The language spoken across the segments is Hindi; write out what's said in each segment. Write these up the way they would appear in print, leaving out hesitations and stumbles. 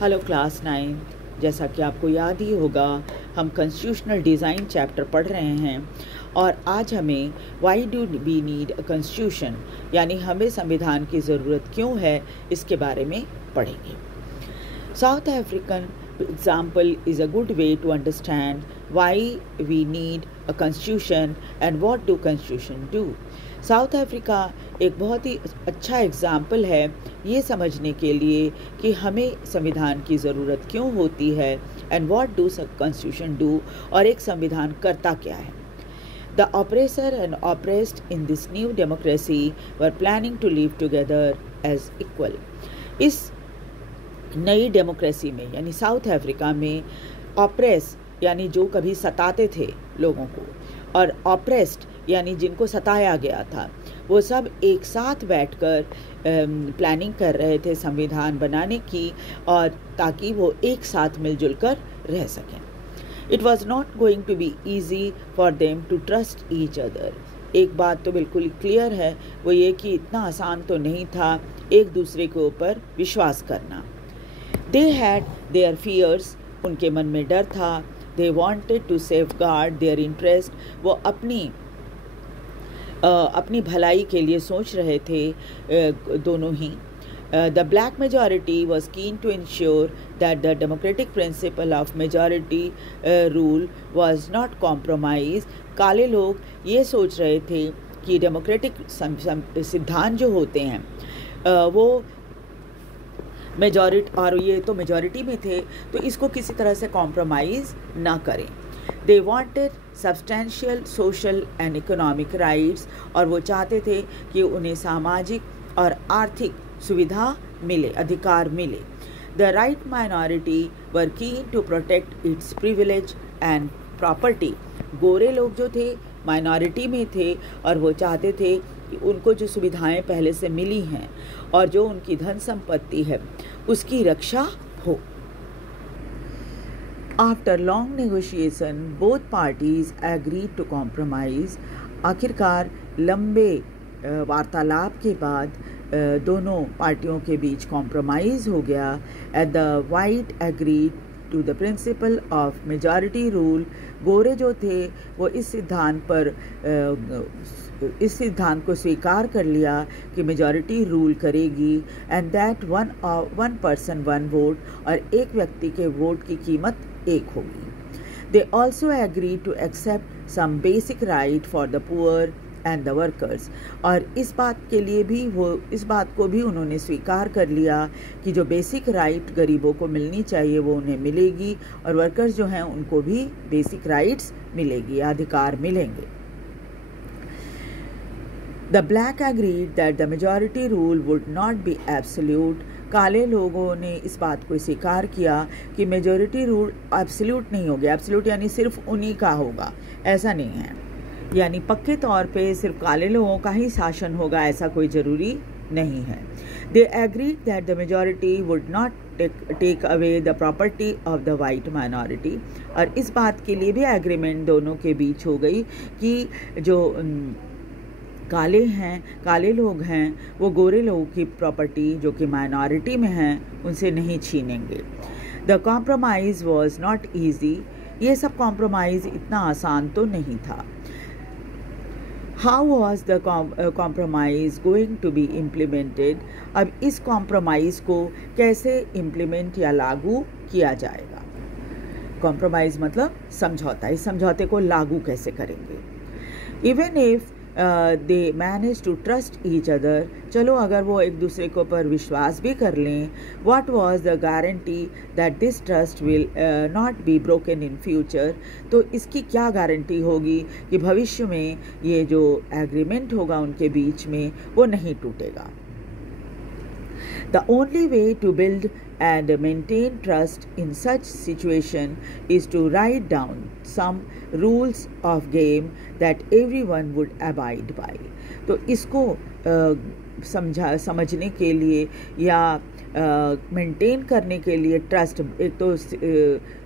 Hello class 9। जैसा कि आपको याद ही होगा, हम कॉन्स्टिट्यूशनल डिज़ाइन चैप्टर पढ़ रहे हैं और आज हमें why do we need a constitution यानी हमें संविधान की ज़रूरत क्यों है इसके बारे में पढ़ेंगे। South African example is a good way to understand why we need a constitution and what do constitution do. South Africa एक बहुत ही अच्छा एग्ज़ाम्पल है ये समझने के लिए कि हमें संविधान की ज़रूरत क्यों होती है and what do constitution do, और एक संविधान करता क्या है। The oppressor and oppressed in this new democracy were planning to live together as equal. इस नई डेमोक्रेसी में यानी साउथ अफ्रीका में ऑप्रेस यानी जो कभी सताते थे लोगों को और ऑप्रेस्ड यानी जिनको सताया गया था, वो सब एक साथ बैठकर प्लानिंग कर रहे थे संविधान बनाने की, और ताकि वो एक साथ मिलजुल कर रह सकें। It was not going to be easy for them to trust each other. एक बात तो बिल्कुल क्लियर है, वो ये कि इतना आसान तो नहीं था एक दूसरे के ऊपर विश्वास करना। They had their fears, उनके मन में डर था। They wanted to safeguard their interest, वो अपनी भलाई के लिए सोच रहे थे दोनों ही। The black majority was keen to ensure that the democratic principle of majority rule was not compromised. काले लोग ये सोच रहे थे कि डेमोक्रेटिक सिद्धांत जो होते हैं वो मेजॉरिटी, और ये तो मेजॉरिटी में थे तो इसको किसी तरह से कॉम्प्रोमाइज़ ना करें। They wanted substantial social and economic rights, और वो चाहते थे कि उन्हें सामाजिक और आर्थिक सुविधा मिले, अधिकार मिले। The right minority were keen to protect its privilege and property. गोरे लोग जो थे माइनॉरिटी में थे और वो चाहते थे कि उनको जो सुविधाएं पहले से मिली हैं और जो उनकी धन संपत्ति है उसकी रक्षा हो। After long negotiation both parties agreed to compromise. आखिरकार लंबे वार्तालाप के बाद दोनों पार्टियों के बीच कॉम्प्रोमाइज़ हो गया। At the white agreed to the principle of majority rule. गोरे जो थे वो इस सिद्धांत को स्वीकार कर लिया कि मेजॉरिटी रूल करेगी, and that one person one vote, और एक व्यक्ति के वोट की कीमत एक होगी। They also agree to accept some basic right for the poor and the workers, और इस बात को भी उन्होंने स्वीकार कर लिया कि जो बेसिक राइट गरीबों को मिलनी चाहिए वो उन्हें मिलेगी, और वर्कर्स जो हैं उनको भी बेसिक राइट्स मिलेगी, अधिकार मिलेंगे। The black agreed that the majority rule would not be absolute. काले लोगों ने इस बात को स्वीकार किया कि मेजॉरिटी रूल एब्सोल्यूट नहीं होगा। एब्सोल्यूट यानी सिर्फ उन्हीं का होगा, ऐसा नहीं है, यानी पक्के तौर पे सिर्फ काले लोगों का ही शासन होगा, ऐसा कोई ज़रूरी नहीं है। They agreed that the majority would not take away the property of the white minority, और इस बात के लिए भी एग्रीमेंट दोनों के बीच हो गई कि जो काले लोग हैं वो गोरे लोगों की प्रॉपर्टी जो कि माइनॉरिटी में हैं उनसे नहीं छीनेंगे। The compromise was not easy. ये सब कॉम्प्रोमाइज़ इतना आसान तो नहीं था। How was the compromise going to be implemented. अब इस कॉम्प्रोमाइज़ को कैसे इम्प्लीमेंट या लागू किया जाएगा। कॉम्प्रोमाइज़ मतलब समझौता, इस समझौते को लागू कैसे करेंगे। Even if they manage to trust each other, चलो अगर वो एक दूसरे के ऊपर विश्वास भी कर लें, what was the guarantee that this trust will not be broken in future. तो इसकी क्या गारंटी होगी कि भविष्य में ये जो एग्रीमेंट होगा उनके बीच में वो नहीं टूटेगा। The only way to build and maintain trust in such situation is to write down some rules of game that everyone would abide by. तो इसको समझने के लिए या मेंटेन करने के लिए, ट्रस्ट एक तो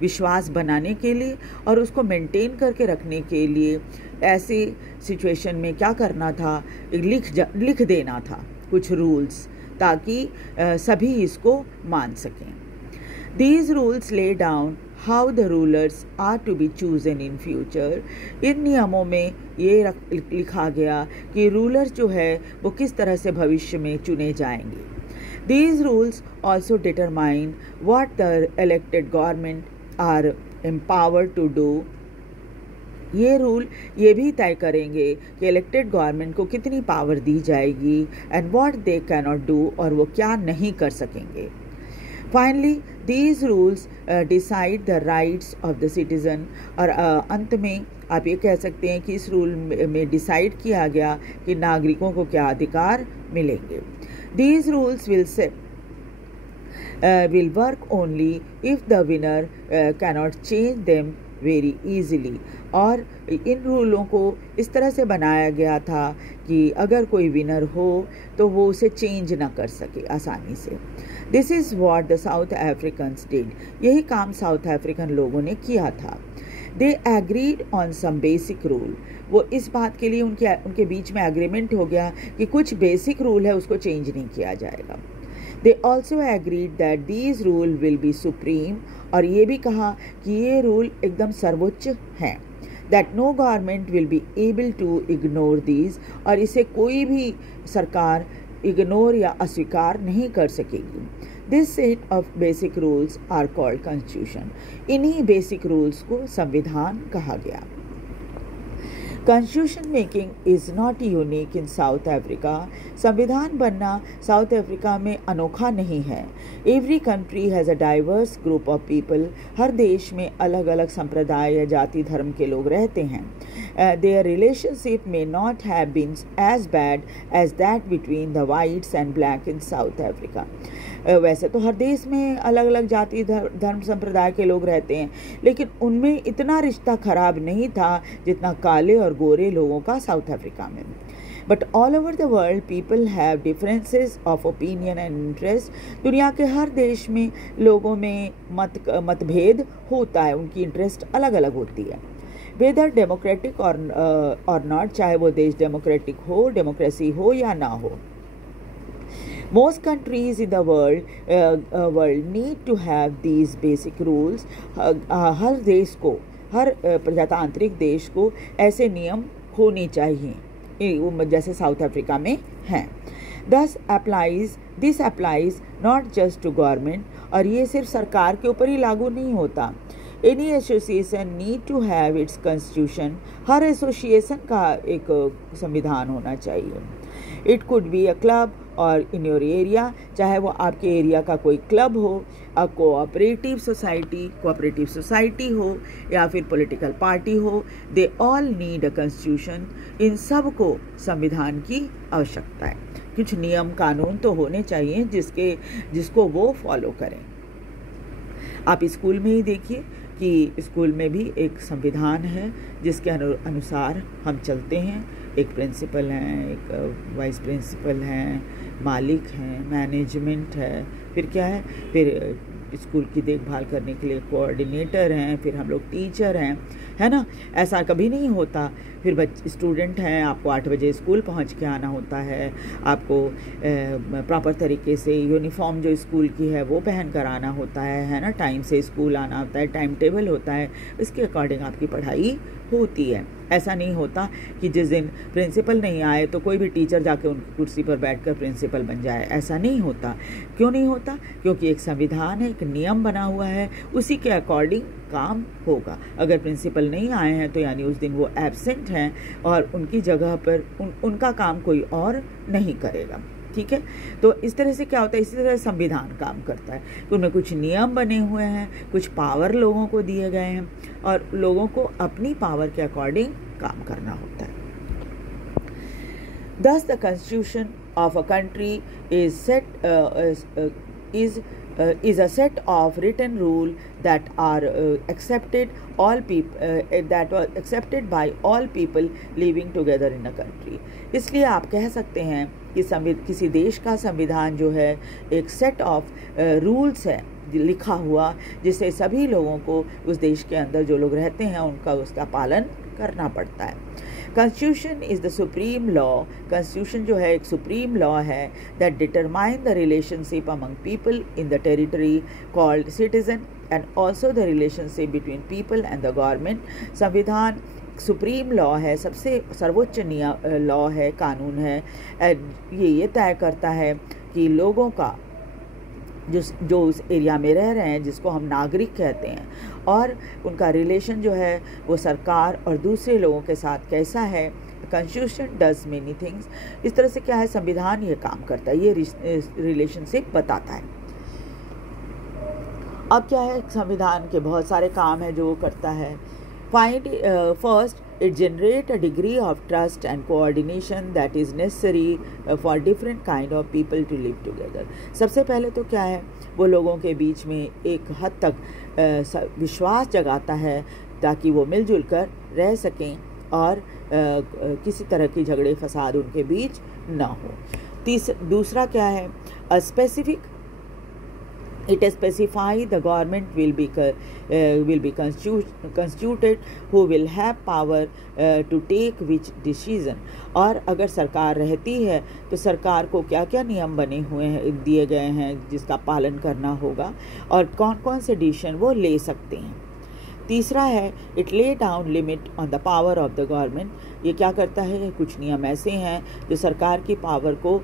विश्वास बनाने के लिए और उसको मेंटेन करके रखने के लिए ऐसी सिचुएशन में क्या करना था, लिख देना था कुछ रूल्स ताकि सभी इसको मान सकें। These rules lay down how the rulers are to be chosen in future. इन नियमों में ये लिखा गया कि रूलर जो है वो किस तरह से भविष्य में चुने जाएंगे. These rules also determine what the elected government are empowered to do. ये रूल ये भी तय करेंगे कि इलेक्टेड गवर्नमेंट को कितनी पावर दी जाएगी and what they can not do, और वो क्या नहीं कर सकेंगे. Finally these rules decide the rights of the citizen. और अंत में आप ये कह सकते हैं कि इस रूल में डिसाइड किया गया कि नागरिकों को क्या अधिकार मिलेंगे. These rules will work only if the winner cannot change them very easily. और इन रूलों को इस तरह से बनाया गया था कि अगर कोई विनर हो तो वो उसे चेंज ना कर सके आसानी से. This is what the South Africans did. यही काम साउथ अफ्रीकन लोगों ने किया था. They agreed on some basic rule. वो इस बात के लिए उनके बीच में एग्रीमेंट हो गया कि कुछ बेसिक रूल है उसको चेंज नहीं किया जाएगा. They also agreed that these rule will be supreme. और ये भी कहा कि ये रूल एकदम सर्वोच्च हैं. That no government will be able to ignore these. और इसे कोई भी सरकार इग्नोर या अस्वीकार नहीं कर सकेगी. This set of basic rules are called constitution. इन्हीं बेसिक रूल्स को संविधान कहा गया. Constitution making is not unique in South Africa. संविधान बनना साउथ अफ्रीका में अनोखा नहीं है. Every country has a diverse group of people. हर देश में अलग अलग संप्रदाय या जाति धर्म के लोग रहते हैं. Their relationship may not have been as bad as that between the whites and black in South Africa. वैसे तो हर देश में अलग अलग जाति धर्म संप्रदाय के लोग रहते हैं, लेकिन उनमें इतना रिश्ता खराब नहीं था जितना काले और गोरे लोगों का साउथ अफ्रीका में. But all over the world people have differences of opinion and interest. दुनिया के हर देश में लोगों में मतभेद होता है, उनकी इंटरेस्ट अलग अलग होती है. वेदर डेमोक्रेटिक और नॉट, चाहे वो देश डेमोक्रेटिक हो, डेमोक्रेसी हो या ना हो. Most countries in the world need to have these basic rules. हर देश को, हर प्रजातांत्रिक देश को ऐसे नियम होने चाहिए जैसे साउथ अफ्रीका में हैं. This applies not just to government. और ये सिर्फ सरकार के ऊपर ही लागू नहीं होता. Any association need to have its constitution. Her association का एक संविधान होना चाहिए. It could be a club और इन योर एरिया, चाहे वो आपके एरिया का कोई क्लब हो, कोऑपरेटिव सोसाइटी हो या फिर पॉलिटिकल पार्टी हो. They all need a constitution. इन सब को संविधान की आवश्यकता है. कुछ नियम कानून तो होने चाहिए जिसको वो फॉलो करें. आप स्कूल में ही देखिए कि स्कूल में भी एक संविधान है जिसके अनुसार हम चलते हैं. एक प्रिंसिपल हैं, एक वाइस प्रिंसिपल हैं, मालिक हैं, मैनेजमेंट है, फिर क्या है, फिर स्कूल की देखभाल करने के लिए कोऑर्डिनेटर हैं, फिर हम लोग टीचर हैं, है ना. ऐसा कभी नहीं होता. फिर स्टूडेंट हैं, आपको 8 बजे स्कूल पहुंच के आना होता है, आपको प्रॉपर तरीके से यूनिफॉर्म जो स्कूल की है वो पहन कर आना होता है ना. टाइम से स्कूल आना होता है, टाइम टेबल होता है, इसके अकॉर्डिंग आपकी पढ़ाई होती है. ऐसा नहीं होता कि जिस दिन प्रिंसिपल नहीं आए तो कोई भी टीचर जाके उनकी कुर्सी पर बैठकर प्रिंसिपल बन जाए. ऐसा नहीं होता. क्यों नहीं होता? क्योंकि एक संविधान है, एक नियम बना हुआ है, उसी के अकॉर्डिंग काम होगा. अगर प्रिंसिपल नहीं आए हैं तो यानी उस दिन वो एब्सेंट हैं और उनकी जगह पर उनका काम कोई और नहीं करेगा. ठीक है. तो इस तरह से क्या होता है, इसी तरह संविधान काम करता है. उनमें कुछ नियम बने हुए हैं, कुछ पावर लोगों को दिए गए हैं और लोगों को अपनी पावर के अकॉर्डिंग काम करना होता है. Thus the constitution of a country is a set of written rules that are accepted by all people living together in a country. इसलिए आप कह सकते हैं कि किसी देश का संविधान जो है एक सेट ऑफ रूल्स है लिखा हुआ, जिससे सभी लोगों को उस देश के अंदर जो लोग रहते हैं उसका पालन करना पड़ता है. Constitution is the supreme law, constitution जो है एक सुप्रीम लॉ है that determine the relationship among people in the territory called citizen and also the relationship between people and the government. संविधान सुप्रीम लॉ है, सबसे सर्वोच्च लॉ है, कानून है। ये तय करता है कि लोगों का जो उस एरिया में रह रहे हैं, जिसको हम नागरिक कहते हैं, और उनका रिलेशन जो है वो सरकार और दूसरे लोगों के साथ कैसा है। Constitution does many things. इस तरह से क्या है, संविधान ये काम करता है, ये रिलेशनशिप बताता है। अब क्या है, संविधान के बहुत सारे काम हैं जो वो करता है। First, it generates a degree of trust and coordination that is necessary for different kind of people to live together. सबसे पहले तो क्या है, वो लोगों के बीच में एक हद तक विश्वास जगाता है ताकि वो मिलजुल कर रह सकें और किसी तरह की झगड़े फसाद उनके बीच ना हो। दूसरा क्या है, a specific it specify the government will be constituted who will have power to take which decision। और अगर सरकार रहती है तो सरकार को क्या क्या नियम बने हुए हैं, दिए गए हैं जिसका पालन करना होगा और कौन कौन से डिसीजन वो ले सकते हैं। तीसरा है, it lay down limit on the power of the government. ये क्या करता है, कुछ नियम ऐसे हैं जो सरकार की पावर को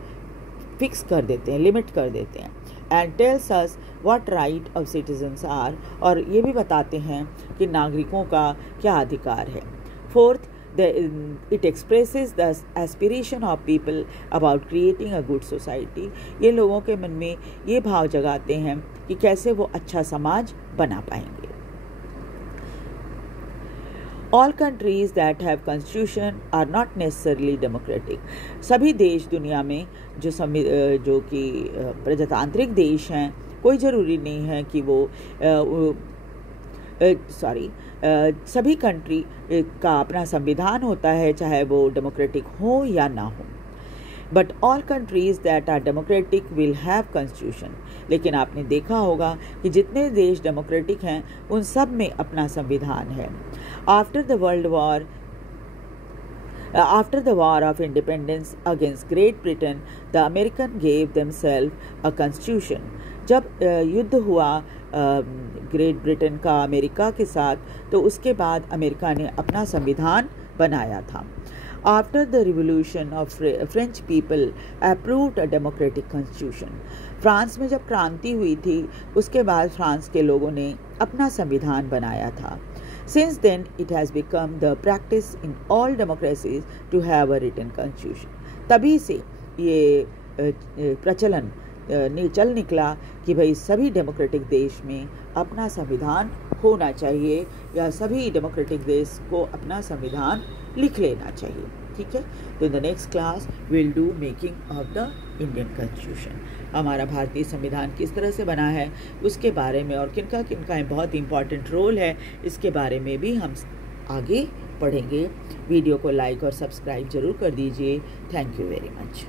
फिक्स कर देते हैं, लिमिट कर देते हैं। And tells us what right of citizens are, और ये भी बताते हैं कि नागरिकों का क्या अधिकार है। Fourth, it expresses the aspiration of people about creating a good society। ये लोगों के मन में ये भाव जगाते हैं कि कैसे वो अच्छा समाज बना पाएंगे। All countries that have constitution are not necessarily democratic। सभी देश दुनिया में जो कि प्रजातांत्रिक देश हैं, कोई ज़रूरी नहीं है कि वो सभी कंट्री का अपना संविधान होता है, चाहे वो डेमोक्रेटिक हो या ना हो। But all countries that are democratic will have constitution. लेकिन आपने देखा होगा कि जितने देश डेमोक्रेटिक हैं उन सब में अपना संविधान है। After the war of independence against Great Britain the American gave themself a constitution. जब युद्ध हुआ ग्रेट ब्रिटेन का अमेरिका के साथ, तो उसके बाद अमेरिका ने अपना संविधान बनाया था। After the revolution of French people approved a democratic constitution। France में जब क्रांति हुई थी उसके बाद फ्रांस के लोगों ने अपना संविधान बनाया था। Since then it has become the practice in all democracies to have a written constitution। तभी से ये प्रचलन चल निकला कि भाई सभी डेमोक्रेटिक देश में अपना संविधान होना चाहिए, या सभी डेमोक्रेटिक देश को अपना संविधान लिख लेना चाहिए। ठीक है, तो in the next class will do making of the Indian constitution. हमारा भारतीय संविधान किस तरह से बना है उसके बारे में, और किनका किनका बहुत इंपॉर्टेंट रोल है, इसके बारे में भी हम आगे पढ़ेंगे। वीडियो को लाइक और सब्सक्राइब जरूर कर दीजिए। Thank you very much.